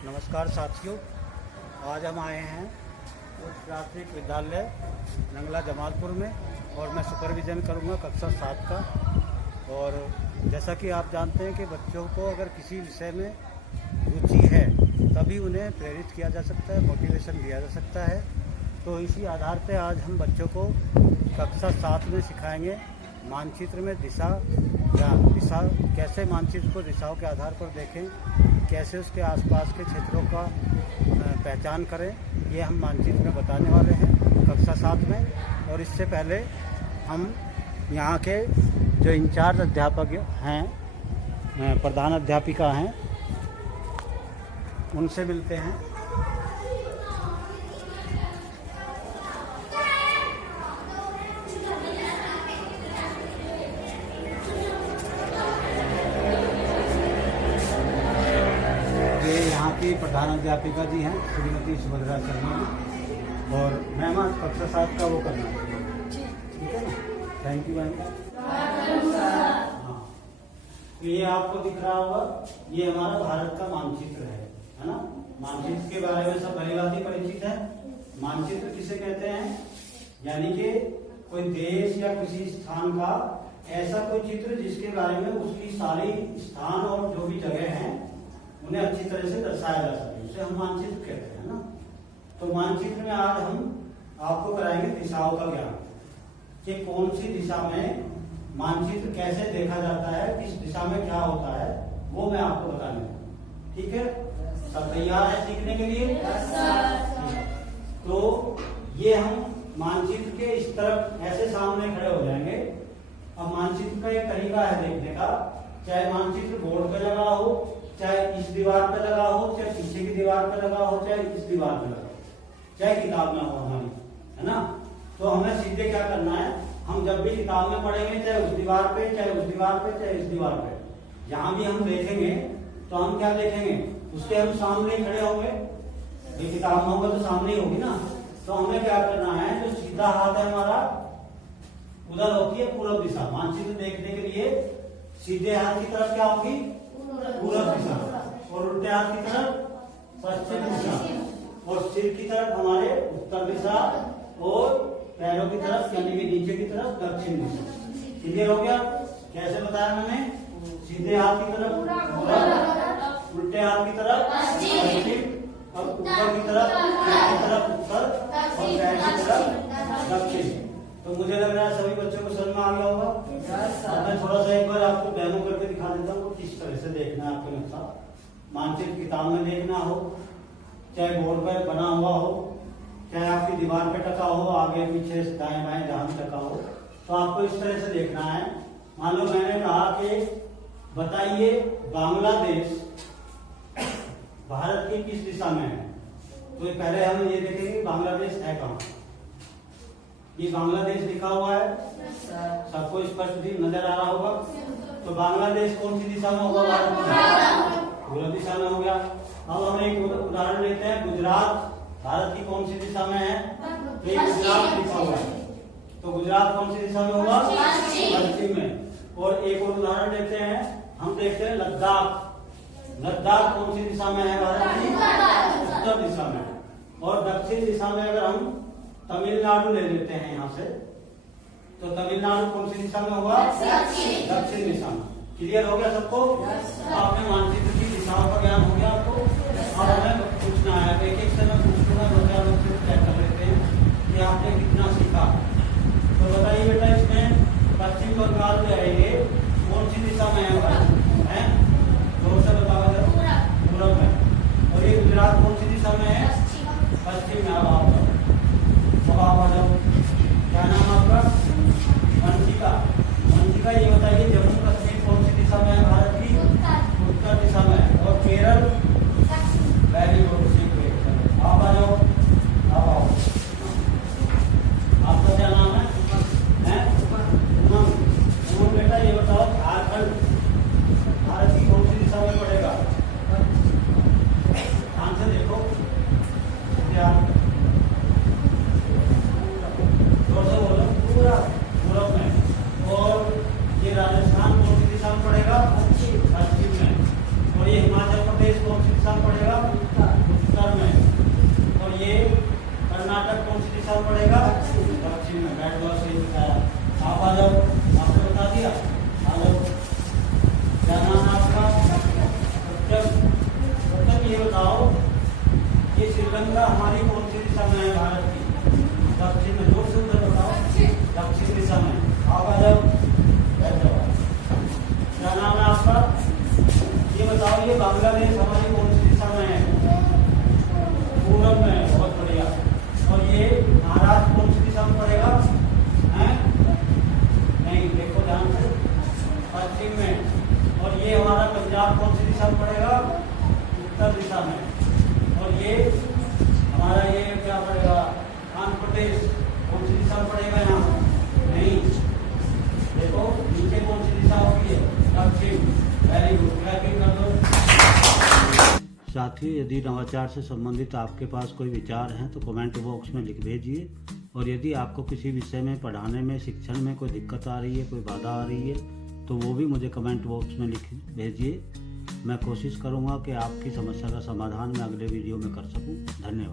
नमस्कार साथियों, आज हम आए हैं उच्च प्राथमिक विद्यालय नंगला जमालपुर में और मैं सुपरविज़न करूंगा कक्षा 7 का। और जैसा कि आप जानते हैं कि बच्चों को अगर किसी विषय में रुचि है तभी उन्हें प्रेरित किया जा सकता है, मोटिवेशन दिया जा सकता है। तो इसी आधार पर आज हम बच्चों को कक्षा 7 में सिखाएंगे मानचित्र में दिशा कैसे मानचित्र को दिशाओं के आधार पर देखें, कैसे उसके आसपास के क्षेत्रों का पहचान करें, ये हम मानचित्र में बताने वाले हैं कक्षा 7 में। और इससे पहले हम यहाँ के जो इंचार्ज अध्यापक हैं, प्रधान अध्यापिका हैं, उनसे मिलते हैं। यहाँ की प्रधान अध्यापिका जी हैं श्रीमती सुभद्रा शर्मा जी, और मैम आज कक्षा 7 का वो करना है, ठीक है ना। Thank you ma'am. हाँ, ये आपको दिख रहा होगा, ये हमारा भारत का मानचित्र है ना। मानचित्र के बारे में सब भलीभांति परिचित है। मानचित्र किसे कहते हैं, यानी कि कोई देश या किसी स्थान का ऐसा कोई चित्र जिसके बारे में उसकी सारी स्थान और जो भी जगह हैं उन्हें अच्छी तरह से दर्शाया जा सके, उसे हम मानचित्र कहते हैं ना। तो मानचित्र में आज हम आपको कराएंगे दिशाओं का ज्ञान, कि कौन सी दिशा में मानचित्र कैसे देखा जाता है, किस दिशा में क्या होता है, वो मैं आपको बताने दूंगा। ठीक है, सब तैयार है सीखने के लिए? तो ये हम मानचित्र के इस तरफ ऐसे सामने खड़े हो जाएंगे। अब मानचित्र का एक तरीका है देखने का, चाहे मानचित्र बोर्ड पे लगा हो, चाहे इस दीवार पे लगा हो, चाहे पीछे की दीवार पे लगा हो, चाहे इस दीवार पे लगा हो, चाहे किताब में हो हमारी, है ना। तो हमें सीधे क्या करना है, हम जब भी किताब में पढ़ेंगे, चाहे उस दीवार पे, चाहे उस दीवार पे, चाहे इस दीवार पे, जहां भी हम देखेंगे तो हम क्या देखेंगे, उसके हम सामने ही खड़े होंगे। ये किताब में होगा तो सामने ही होगी ना। तो हमें क्या करना है, जो सीधा हाथ है हमारा उधर होती है पूर्व दिशा। मानचित्र देखने के लिए सीधे हाथ की तरफ क्या होगी, पूर्व दिशा, और उल्टे हाथ की तरफ पश्चिम दिशा, और सिर की तरफ हमारे उत्तर दिशा, और पैरों की तरफ यानी कि नीचे की तरफ दक्षिण दिशा। क्लियर हो गया? कैसे बताया मैंने, सीधे हाथ की तरफ पूर्व, उल्टे हाथ की तरफ पश्चिम, और ऊपर की तरफ उत्तर, और पैर की तरफ दक्षिण। तो मुझे लग रहा है सभी बच्चों को समझ में आ गया होगा। मैं थोड़ा सा एक बार आपको डेमो करके दिखा देता हूँ किस तरह से देखना है आपको नक्शा। मानचित्र किताब में देखना हो, चाहे बोर्ड पर बना हुआ हो, चाहे आपकी दीवार पे टका हो, आगे पीछे दाएं बाएं जहां भी टका हो, तो आपको इस तरह से देखना है। मान लो मैंने कहा कि बताइए बांग्लादेश भारत की किस दिशा में है, तो पहले हम ये देखेंगे बांग्लादेश है कहाँ। ये बांग्लादेश लिखा हुआ है, सबको स्पष्ट नजर आ रहा होगा। तो बांग्लादेश कौन सी दिशा में होगा, भारत की पूर्व दिशा में हो गया। अब हम एक उदाहरण लेते हैं, गुजरात भारत की कौन सी दिशा में है, तो गुजरात लिखा हुआ है, तो गुजरात कौन सी दिशा में होगा, पश्चिम में। और एक और उदाहरण लेते हैं, हम देखते हैं लद्दाख, लद्दाख कौन सी दिशा में है, भारत की उत्तर दिशा में। और दक्षिण दिशा में अगर हम तमिलनाडु ले लेते हैं यहाँ से, तो तमिलनाडु कौन सी दिशा में होगा, दक्षिण दिशा में। क्लियर हो गया सबको? आपने मानचित्र की दिशाओं का ज्ञान हो गया आपको। अब हमें पूछना है, एक एक से मैं पूछूंगा, 2-4 लोग से चेक कर लेते हैं कि आपने कितना सीखा। तो बताइए बेटा, इसमें पश्चिम बंगाल जो है ये कौन सी दिशा में है, जोर से बताओ जरा, पूर्व में। और ये गुजरात कौन सी दिशा में है, पश्चिम में। अब आप आ जाओ, क्या नाम आपका, वंशिका। वंशिका ये बताइए जम्मू कश्मीर कौन सी दिशा में है, भारत की उत्तर दिशा में है। और केरल गंगा हमारी कौन सी दिशा में है भारत की? दक्षिण में। जोर से उधर बताओ। दक्षिण दिशा में। आप आ जाओ। क्या नाम है आपका? ये बताओ, ये बांग्लादेश हमारी कौन सी दिशा में है? पूरब में। बहुत बढ़िया। और ये महाराष्ट्र कौन सी दिशा में पड़ेगा? हैं? नहीं, देखो ध्यान से। पश्चिम में। और ये हमारा पंजाब कौन सी दिशा में पड़ेगा? उत्तर दिशा में। और ये हमारा ये क्या पड़ेगा? आंध्र प्रदेश कौन सी दिशा में पड़ेगा? यहाँ नहीं, देखो नीचे कौन सी दिशा होती है? दक्षिण। वेरी गुड, क्लैपिंग कर दो। साथियों, यदि नवाचार से संबंधित आपके पास कोई विचार हैं तो कमेंट बॉक्स में लिख भेजिए। और यदि आपको किसी विषय में पढ़ाने में, शिक्षण में कोई दिक्कत आ रही है, कोई बाधा आ रही है, तो वो भी मुझे कमेंट बॉक्स में लिख भेजिए। मैं कोशिश करूँगा कि आपकी समस्या का समाधान मैं अगले वीडियो में कर सकूँ। धन्यवाद।